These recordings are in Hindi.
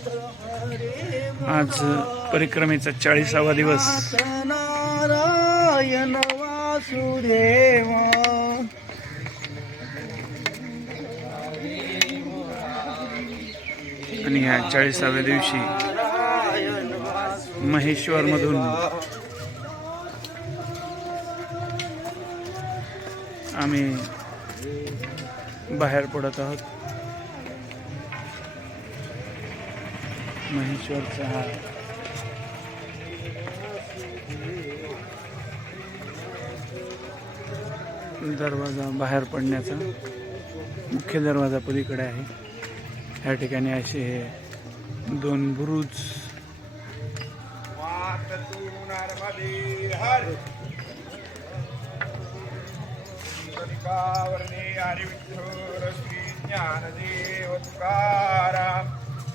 आज परिक्रमेचा 40वा दिवस. नारायण वासुदेव आणि या 40व्या दिवशी महेश्वर मधून आम्ही बाहेर पडत आहोत. महेश्वरचा हा दरवाजा बाहेर पडण्याचा मुख्य दरवाजा पलीकडे आहे. या ठिकाणी असे हे 2 बुरुज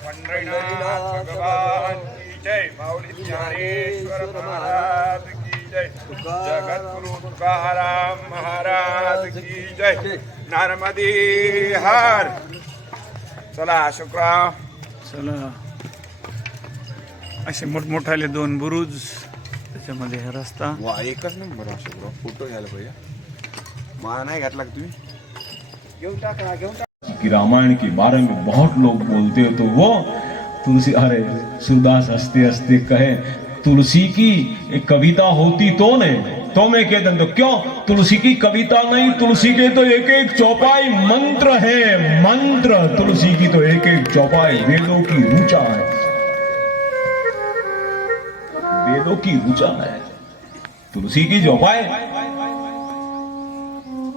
पंढरीनाथ भगवान की जय. माऊली ज्ञानेश्वर महाराज की जय. जगद्गुरु तुकाराम महाराज की जय. नर्मदे हर. चला शुक्राव. चला असे मोठमोठाले 2 बुरुज, त्याच्यामध्ये हा रस्ता. वा एकच नंबर शुक्राव. फोटो घ्यायला पाहिजे. मला नाही घातला का तुम्ही? घेऊन टाका कि रामायण के बारे में बहुत लोग बोलते हो तो वो तुलसी, अरे सूरदास हंसते हंसते कहे तुलसी की एक कविता होती तो ने तो मैं कहता तो क्यों तुलसी की कविता नहीं, तुलसी के तो एक एक चौपाई मंत्र है. मंत्र तुलसी की तो एक एक चौपाई वेदों की ऋचा है. वेदों की ऋचा है तुलसी की चौपाई.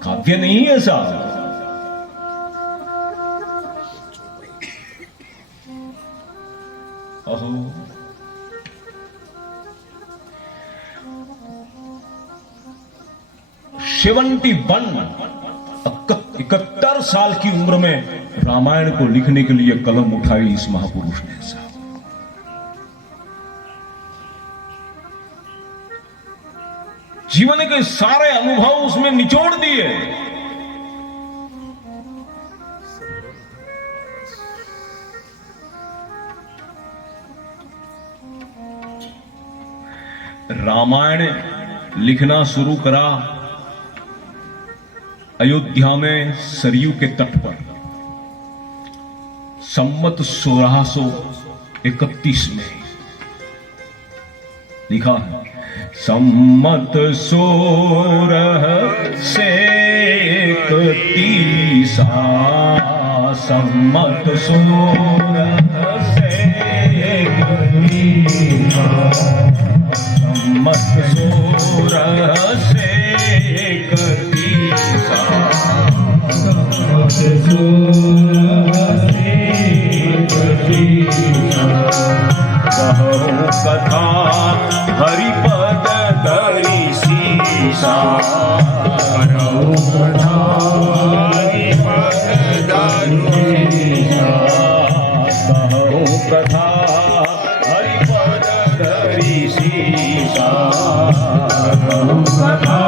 काव्य नहीं है ऐसा. अहो 71 साल की उम्र में रामायण को लिखने के लिए कलम उठाई इस महापुरुष ने. जीवन के सारे अनुभव उसमें निचोड़ दिए. रामायण लिखना शुरू करा अयोध्या में सरयू के तट पर संवत 1631 में. लिखा है संमत 1631. संमत 1631. मत 1631. कथा हरिपद धरि सीसा. कथा हरिपद धरि सीसा. कथा हरिपद धरि सीसा. कथा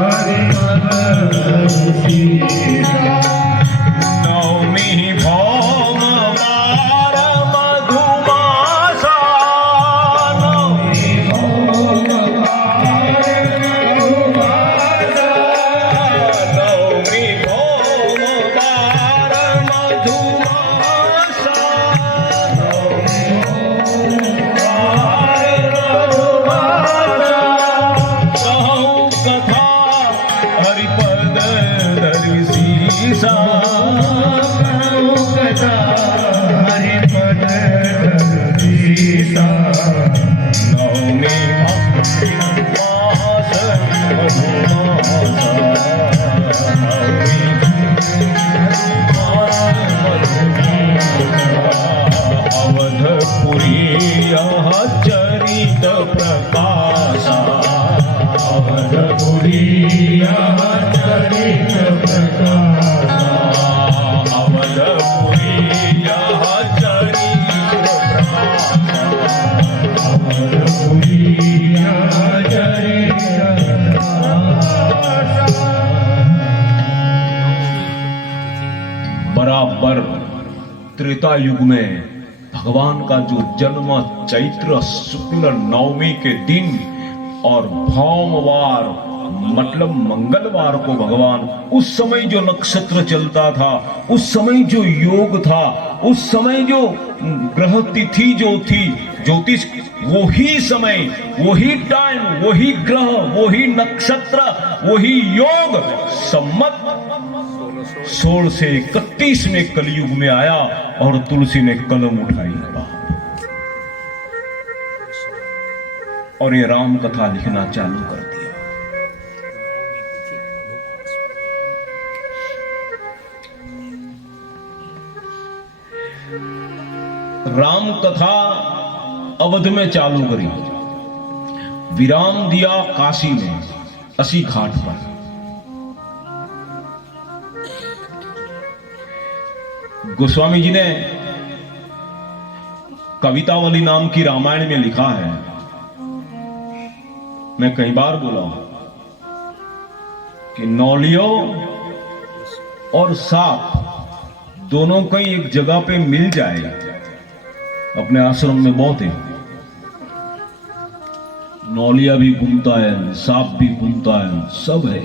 हरिपद धरि सीसा. नवमी भौम मार मधुमासा. नवमी भौम मार मधुमासा. नवमी भौम मार मधुमासा. नवमी भौम मार मधुमासा. कहूँ कथा हरिपद धरि सीसा. कथा हरिपद धरि सीसा. नवमी मास मधुमासा. नवमी अवधपुरी चरित प्रकाशा. अवधपुरी चरित प्रकाशा. अवधपुरी चरित प्रकाशा. अवधपुरी चरित प्रकाशा. बराबर त्रेता युग में भगवान का जो जन्म चैत्र शुक्ल नवमी के दिन और भौमवार मतलब मंगलवार को भगवान, उस समय जो नक्षत्र चलता था, उस समय जो योग था, उस समय जो ग्रह तिथि जो थी ज्योतिष, वही समय, वही टाइम, वही ग्रह, वही नक्षत्र, वही योग सम्मत 1631 में कलयुग में आया और तुलसी ने कलम उठाई और ये राम कथा लिखना चालू कर दिया। राम कथा अवध में चालू करी, विराम दिया काशी में असी घाट पर। गोस्वामी जी ने कवितावली नाम की रामायण में लिखा है, मैं कई बार बोला कि नौलियो और सांप दोनों कहीं एक जगह पे मिल जाए, अपने आश्रम में बहुत है। नौलिया भी घूमता है, सांप भी घूमता है, सब है।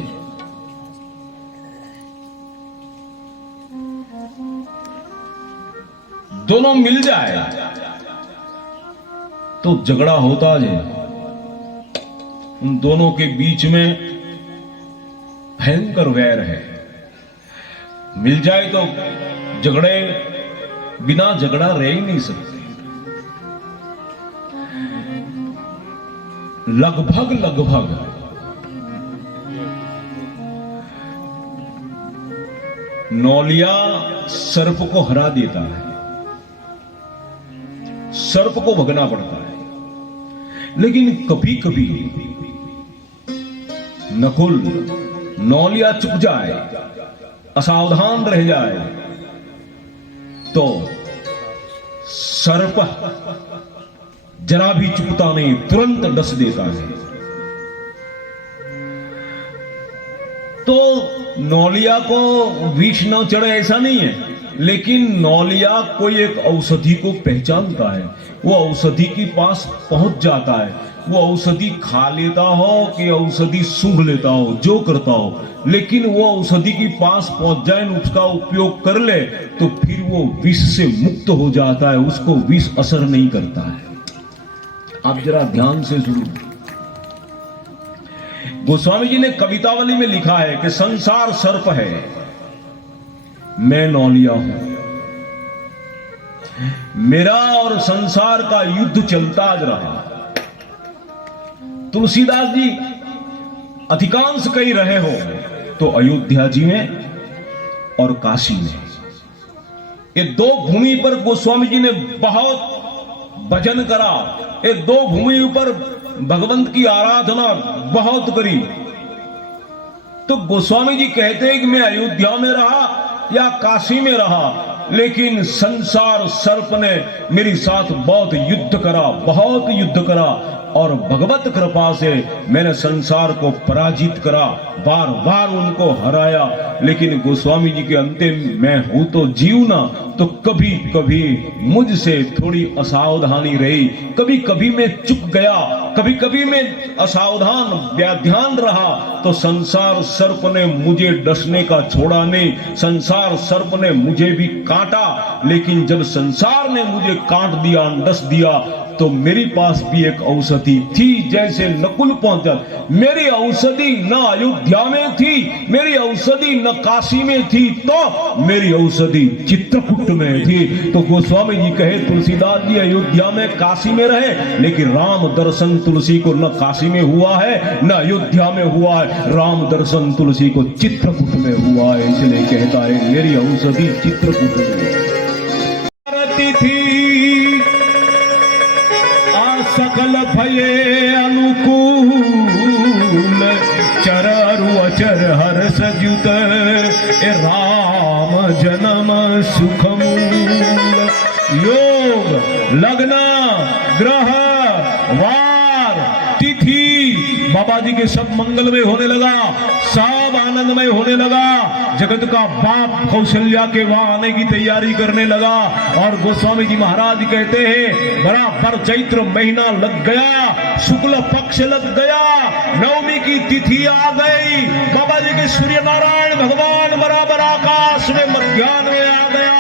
दोनों मिल जाए तो झगड़ा होता जाए, उन दोनों के बीच में भयंकर वैर है। मिल जाए तो झगड़े, बिना झगड़ा रह ही नहीं सकते। लगभग नौलिया सर्प को हरा देता है, सर्प को भगना पड़ता है। लेकिन कभी कभी नकुल, नौलिया चुप जाए, असावधान रह जाए तो सर्प जरा भी चुपता नहीं, तुरंत डस देता है। तो नौलिया को विष न चढ़े ऐसा नहीं है, लेकिन नौलिया कोई एक औषधि को पहचानता है, वो औषधि के पास पहुंच जाता है। वो औषधि खा लेता हो कि औषधि सूंघ लेता हो, जो करता हो, लेकिन वो औषधि के पास पहुंच जाए, उसका उपयोग कर ले तो फिर वो विष से मुक्त हो जाता है, उसको विष असर नहीं करता है। आप जरा ध्यान से सुनो। गोस्वामी जी ने कवितावली में लिखा है कि संसार सर्प है, मैं नौलिया हूं। मेरा और संसार का युद्ध चलता रहा। तुलसीदास जी अधिकांश कहीं रहे हो तो अयोध्या जी में और काशी में, ये दो भूमि पर गोस्वामी जी ने बहुत भजन करा। ये दो भूमि पर भगवंत की आराधना बहुत करी। तो गोस्वामी जी कहते हैं कि मैं अयोध्या में रहा या काशी में रहा, लेकिन संसार सर्प ने मेरे साथ बहुत युद्ध करा और भगवत कृपा से मैंने संसार को पराजित करा, बार बार उनको हराया। लेकिन गोस्वामी जी के अंतिम मैं हूं तो जीव ना, तो कभी कभी मुझसे थोड़ी असावधानी रही, कभी कभी मैं चुप गया, कभी कभी मैं असावधान व्याध्यान रहा, तो संसार सर्प ने मुझे डसने का छोड़ा नहीं, संसार सर्प ने मुझे भी काटा। लेकिन जब संसार ने मुझे काट दिया, डस दिया, तो मेरे पास भी एक औषधि थी। जैसे नकुल पहुंचा, मेरी औषधि न अयोध्या में थी, मेरी औषधि न काशी में थी, तो मेरी औषधि चित्रकूट में थी। तो गोस्वामी जी कहे तुलसीदास जी अयोध्या में, काशी में रहे, लेकिन राम दर्शन तुलसी को न काशी में हुआ है न अयोध्या में हुआ है, राम दर्शन तुलसी को चित्रकूट में हुआ है। इसलिए कहता है मेरी औषधि चित्रकूट में थी। सकल भये अनुकूल, चररु अचर हर्ष जुत, राम जन्म सुखमूल। योग, लग्न, ग्रह, वार, तिथि, बाबा बाबा जी के सब मंगलमय होने लगा, सब आनंदमय होने लगा। जगत का बाप कौशल्या के वहां आने की तैयारी करने लगा। और गोस्वामी जी महाराज कहते हैं बराबर चैत्र महीना लग गया, शुक्ल पक्ष लग गया, नवमी की तिथि आ गई। बाबा जी के सूर्य नारायण भगवान बराबर आकाश में मध्याह्न में आ गया।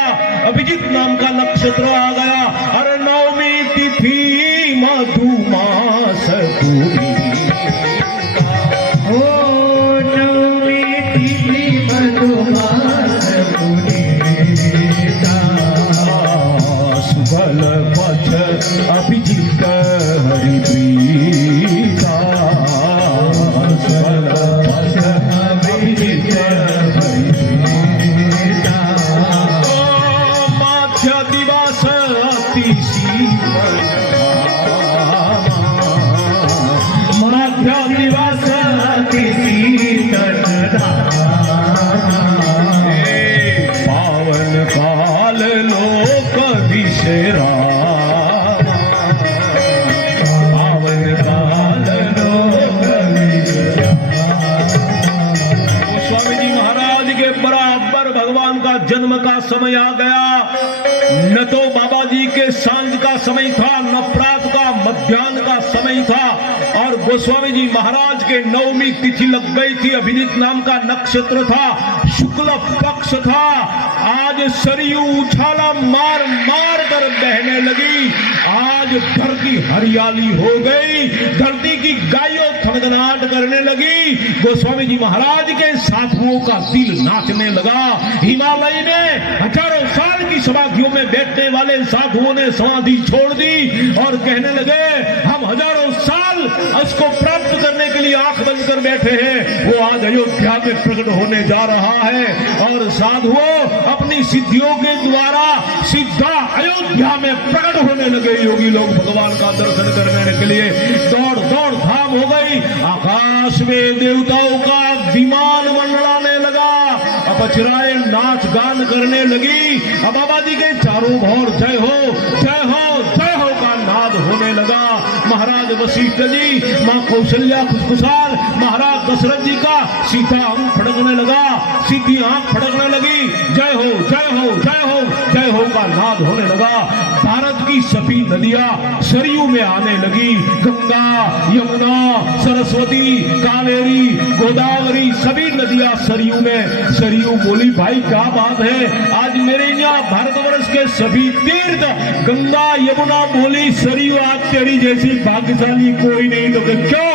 अभिजीत नाम का नक्षत्र आ गया। अरे नवमी तिथि मधुमास पूरी, ओ नवमी तिथि मधुमास पुनीता, सुबल पक्ष अभिजीत हरिप्रीता, सुबल पक्ष अभिजीत हरिप्रीता, माध्य दिवस अति शीतल, मध्य दिवस अति शीतल, पावन काल लोक विशेरा, पावन काल लोक विशेरा। स्वामी जी महाराज के बराबर भगवान का जन्म का समय आ गया। न तो बाबा जी के सांझ का समय था, न प्रात का मध्याह्न का समय था। और गोस्वामी जी महाराज के नवमी तिथि लग गई थी। अभिनीत नाम का नक्षत्र था, शुक्ल पक्ष था। आज सरयू उछाला मार मार कर बहने लगी। आज धरती हरियाली हो गई, धरती की गायों थनगनाट करने लगी। गोस्वामी जी महाराज के साधुओं का दिल नाचने लगा। हिमालय में हजारों साल की समाधियों में बैठने वाले साधुओं ने समाधि छोड़ दी और कहने लगे हम हजारों साल उसको प्राप्त करने के लिए आंख बंद कर बैठे हैं, वो आज अयोध्या में प्रकट होने जा रहा है। और साधुओं अपनी सिद्धियों के द्वारा सीधा अयोध्या में प्रकट होने लगे। योगी लोग भगवान का दर्शन करने के लिए दौड़ दौड़ धाम हो गई। आकाश में देवताओं का विमान मंडलाने लगा, अपचराए नाच गान करने लगी। अब बाबा जी के चारों ओर जय हो जय हो जय हो का नाद होने लगा। महाराज वशिष्ठ जी, मां कौशल्या खुशखुशाल, महाराज दशरथ जी का सीधा अंग फड़कने लगा, सीधी आंख फड़कने लगी। जय हो जय हो जय हो जय हो का नाद होने लगा। भारत की सभी नदियां सरयू में आने लगी। गंगा, यमुना, सरस्वती, कावेरी, गोदावरी सभी नदियां सरयू में। सरयू बोली भाई क्या बात है, आज मेरे यहाँ भारतवर्ष के सभी तीर्थ, गंगा यमुना बोली सरयू आज तेरी जैसी भाग्यशाली कोई नहीं। तो क्यों?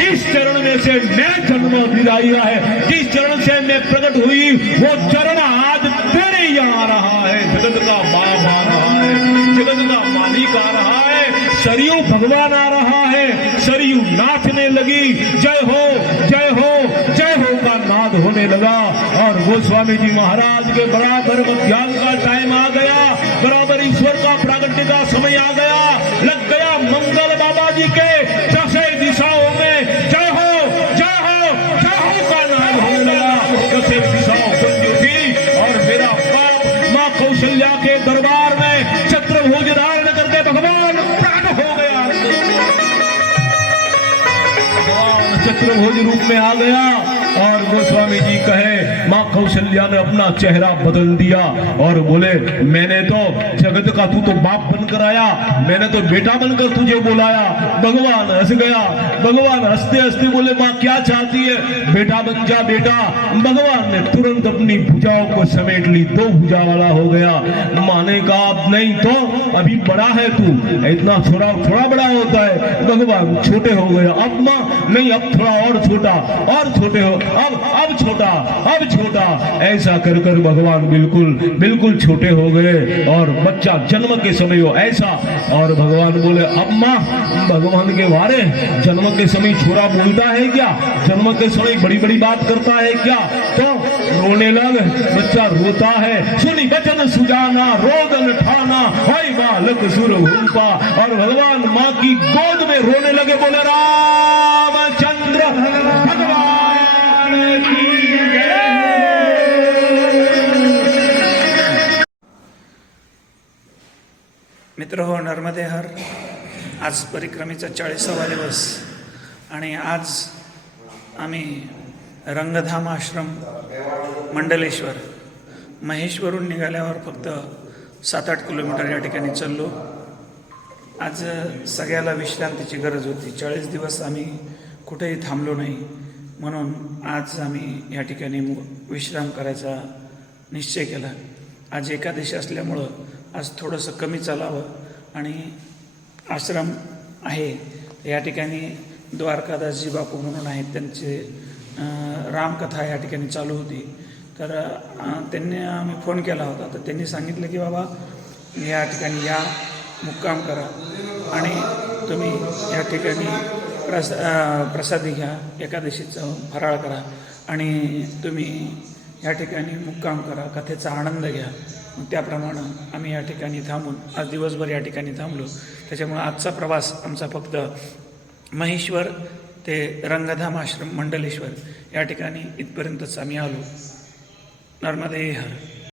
जिस चरण में से मैं जन्म दिलाया है, जिस चरण से मैं प्रकट हुई, वो चरण आज तेरे यहाँ आ रहा है। जगत का बाप आ रहा है, जगत का मालिक आ रहा है, सरयू भगवान आ रहा है। सरयू नाचने लगी। जय हो जय हो जय हो का नाद होने लगा। और गोस्वामी जी महाराज के बराबर मध्याह्न का टाइम आ गया, बराबर ईश्वर का प्रागट्य का समय आ गया। लग गया मंगल बाबा जी के दशे दिशाओं में जय हो जय हो जय हो का नाद होने लगा। दशे दिशाओं बंद थी और मेरा बाप मां कौशल्या के दरबार में चत्रभुज धारण करके भगवान प्रकट हो गया। भगवान चत्रभुज रूप में आ गया। और गोस्वामी जी कहे मां कौशल्या ने अपना चेहरा बदल दिया और बोले मैंने तो जगत का तू तो बाप बनकर आया, मैंने तो बेटा बनकर तुझे बुलाया। भगवान हंस गया। भगवान हंसते हंसते बोले मां क्या चाहती है? बेटा बन जा बेटा। भगवान ने तुरंत अपनी भुजाओं को समेट ली, दो भुजा वाला हो गया। मां ने कहा अब नहीं तो अभी बड़ा है तू, इतना थोड़ा बड़ा होता है। भगवान छोटे हो गए। अब मां नहीं, अब थोड़ा और छोटे हो, अब छोटा। ऐसा कर कर भगवान बिल्कुल छोटे हो गए और बच्चा जन्म के समय हो ऐसा। और भगवान बोले अब मां, भगवान के वारे जन्म के समय छोरा बोलता है क्या? जन्म के समय बड़ी बड़ी बात करता है क्या? तो रोने लग, बच्चा रोता है। सुनी बचन सुजाना रोदन ठाना, हाय बालक सुर हुंपा। और भगवान मां की गोद में रोने लगे। बोले रामचंद्र भगवान की जय। मित्र हो, नर्मदे हर आज परिक्रमेचा 40वा दिवस आणि आज आम्ही रंगधाम आश्रम मंडलेश्वर महेश्वरून निघाल्यावर फक्त 7-8 किलोमीटर या ठिकाणी चाललो. आज सगळ्याला विश्रांतीची गरज होती. 40 दिवस आम्ही कुठेही थांबलो नाही, म्हणून आज आम्ही या ठिकाणी विश्राम करायचा निश्चय केला. आज एकादशी असल्यामुळं आज थोडंसं कमी चालावं आणि आश्रम आहे या ठिकाणी द्वारकादासजी बापू म्हणून आहेत, त्यांचे रामकथा या ठिकाणी चालू होती. तर त्यांनी आम्ही फोन केला होता, तर त्यांनी सांगितलं की बाबा या ठिकाणी या, मुक्काम करा आणि तुम्ही या ठिकाणी प्रसादी घ्या, एकादशीचं फराळ करा आणि तुम्ही या ठिकाणी मुक्काम करा, कथेचा आनंद घ्या. मग त्याप्रमाणे आम्ही या ठिकाणी थांबून आज दिवसभर या ठिकाणी थांबलो. त्याच्यामुळे आजचा प्रवास आमचा फक्त महेश्वर ते रंगधाम आश्रम मंडलेश्वर या ठिकाणी इथपर्यंतच आम्ही आलो. नर्मदे हर.